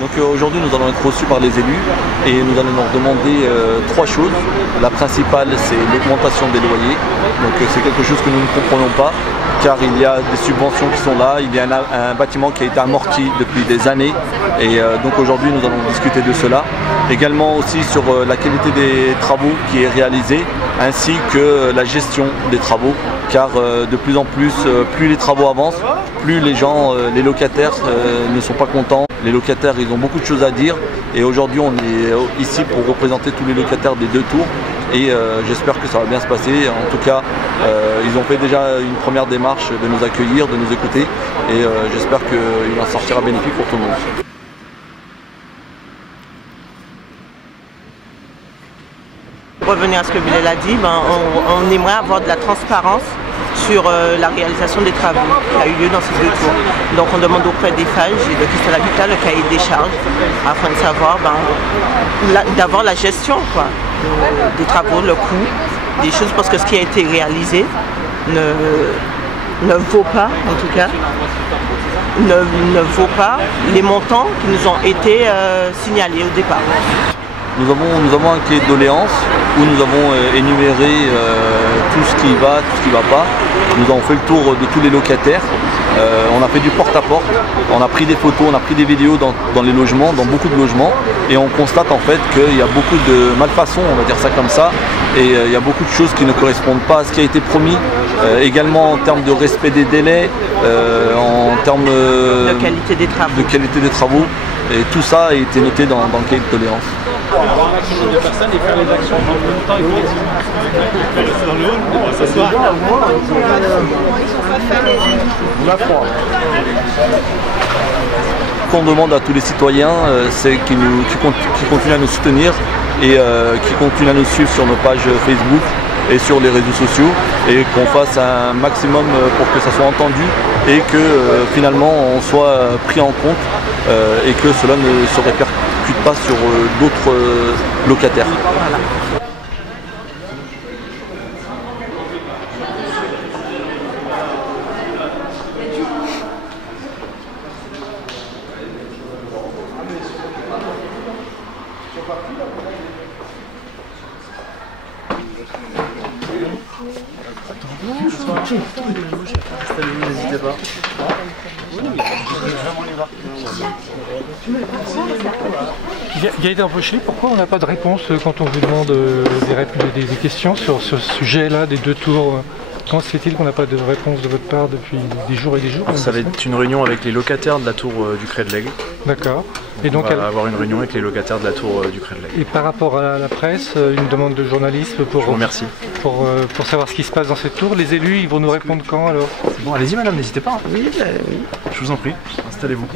Donc aujourd'hui nous allons être reçus par les élus et nous allons leur demander trois choses. La principale, c'est l'augmentation des loyers. Donc c'est quelque chose que nous ne comprenons pas car il y a des subventions qui sont là, il y a un bâtiment qui a été amorti depuis des années et donc aujourd'hui nous allons discuter de cela. Également aussi sur la qualité des travaux qui est réalisée ainsi que la gestion des travaux car de plus en plus, plus les travaux avancent, plus les gens, les locataires ne sont pas contents. Les locataires, ils ont beaucoup de choses à dire et aujourd'hui on est ici pour représenter tous les locataires des deux tours et j'espère que ça va bien se passer. En tout cas, ils ont fait déjà une première démarche de nous accueillir, de nous écouter et j'espère qu'il en sortira bénéfique pour tout le monde. Revenir à ce que Bilal a dit, on aimerait avoir de la transparence sur la réalisation des travaux qui a eu lieu dans ces deux tours. Donc on demande auprès des FAGE et de Cristal Habitat le cahier des charges afin de savoir, d'avoir la gestion des travaux, le coût, des choses, parce que ce qui a été réalisé ne vaut pas, en tout cas, ne vaut pas les montants qui nous ont été signalés au départ. Nous avons un cahier de doléances où nous avons énuméré tout ce qui va, tout ce qui ne va pas. Nous avons fait le tour de tous les locataires. On a fait du porte-à-porte, on a pris des photos, on a pris des vidéos dans les logements, dans beaucoup de logements. Et on constate en fait qu'il y a beaucoup de malfaçons, on va dire ça comme ça. Et il y a beaucoup de choses qui ne correspondent pas à ce qui a été promis. Également en termes de respect des délais, en termes de qualité des travaux. Et tout ça a été noté dans le cahier de doléances. Avoir un maximum de personnes et faire les actions en même temps et collectivement. Dans le hall, on va s'asseoir. Ce qu'on demande à tous les citoyens, c'est qu'ils continuent à nous soutenir et qu'ils continuent à nous suivre sur nos pages Facebook et sur les réseaux sociaux et qu'on fasse un maximum pour que ça soit entendu et que finalement on soit pris en compte et que cela ne se répercute pas sur d'autres locataires. Voilà. N'hésitez pas. Gaëtan Pochelet, pourquoi on n'a pas de réponse quand on vous demande des questions sur ce sujet-là, des deux tours? Comment se fait-il qu'on n'a pas de réponse de votre part depuis des jours et des jours? Ça va être une réunion avec les locataires de la tour du Cré de l'Aigle. D'accord. Et donc on va avoir une réunion avec les locataires de la tour du Cré de l'Aigle. Et par rapport à la presse, une demande de journalisme pour, je vous remercie. Pour savoir ce qui se passe dans cette tour. Les élus, ils vont nous répondre quand alors? C'est bon, allez-y madame, n'hésitez pas. Oui, oui. Je vous en prie, installez-vous.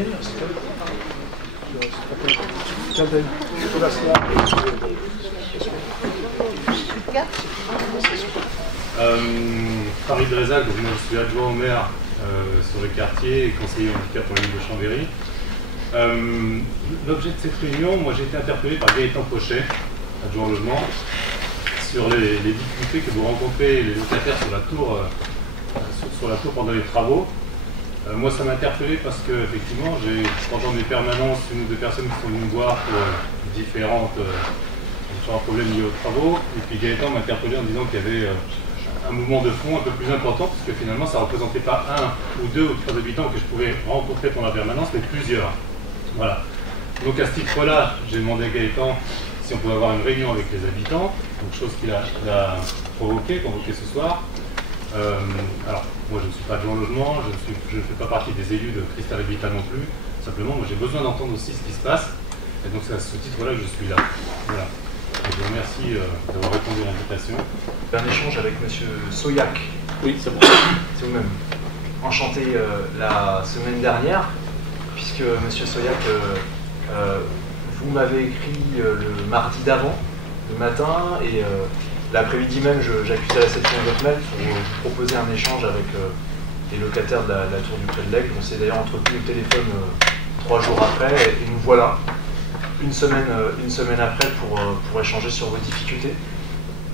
Farid Rezal, donc moi je suis adjoint au maire sur le quartier et conseiller handicap pour la ville de Chambéry. L'objet de cette réunion, moi j'ai été interpellé par Gaëtan Pochelet, adjoint au logement, sur les difficultés que vous rencontrez les locataires sur la tour pendant les travaux. Moi ça m'a interpellé parce que effectivement j'ai pendant mes permanences une ou deux personnes qui sont venues me voir pour différents problèmes liés aux travaux, et puis Gaëtan m'a interpellé en disant qu'il y avait un mouvement de fond un peu plus important, parce que finalement ça ne représentait pas un ou deux ou trois habitants que je pouvais rencontrer pendant la permanence, mais plusieurs. Voilà. Donc à ce titre-là, j'ai demandé à Gaëtan si on pouvait avoir une réunion avec les habitants, donc chose qu'il a convoqué ce soir. Alors, moi je ne suis pas adjoint au logement, je ne fais pas partie des élus de Cristal Habitat non plus, simplement moi j'ai besoin d'entendre aussi ce qui se passe, et donc c'est à ce titre-là que je suis là. Voilà. Je vous remercie d'avoir répondu à l'invitation. Un échange avec M. Soyac. Oui, c'est bon. C'est vous-même. Enchanté la semaine dernière, puisque M. Soyac, vous m'avez écrit le mardi d'avant, le matin, et l'après-midi même, j'accusais la réception de votre mail pour vous proposer un échange avec les locataires de la tour du Cré de l'Aigle. On s'est d'ailleurs entretenu au téléphone 3 jours après, et nous voilà. Une semaine après pour échanger sur vos difficultés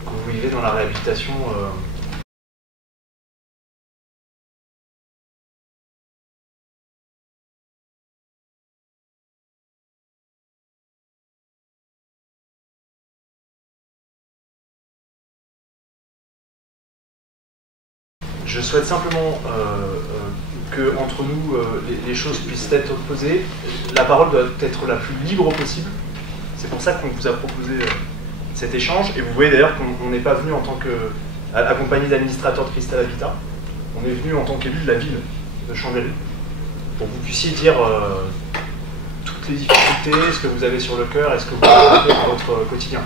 que vous vivez dans la réhabilitation Je souhaite simplement que entre nous, les choses puissent être posées. La parole doit être la plus libre possible. C'est pour ça qu'on vous a proposé cet échange. Et vous voyez d'ailleurs qu'on n'est pas venu en tant qu'accompagné d'administrateurs de Cristal Habitat. On est venu en tant qu'élu de la ville de Chambéry pour que vous puissiez dire toutes les difficultés, ce que vous avez sur le cœur et ce que vous rencontrez dans votre quotidien.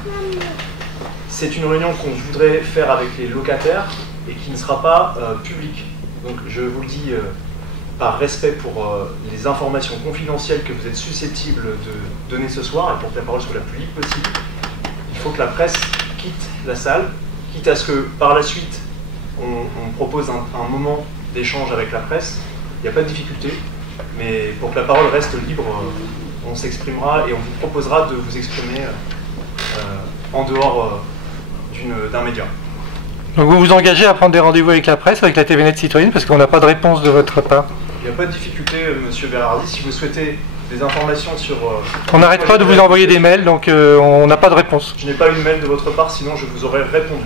C'est une réunion qu'on voudrait faire avec les locataires et qui ne sera pas publique. Donc je vous le dis par respect pour les informations confidentielles que vous êtes susceptibles de donner ce soir et pour que la parole soit la plus libre possible. Il faut que la presse quitte la salle, quitte à ce que par la suite on propose un moment d'échange avec la presse. Il n'y a pas de difficulté, mais pour que la parole reste libre, on s'exprimera et on vous proposera de vous exprimer en dehors d'un média. Donc vous vous engagez à prendre des rendez-vous avec la presse, avec la TVNet citoyenne, parce qu'on n'a pas de réponse de votre part. Il n'y a pas de difficulté, monsieur Berardi. Si vous souhaitez des informations sur... on n'arrête pas de vous envoyer des mails, donc on n'a pas de réponse. Je n'ai pas eu de mail de votre part, sinon je vous aurais répondu.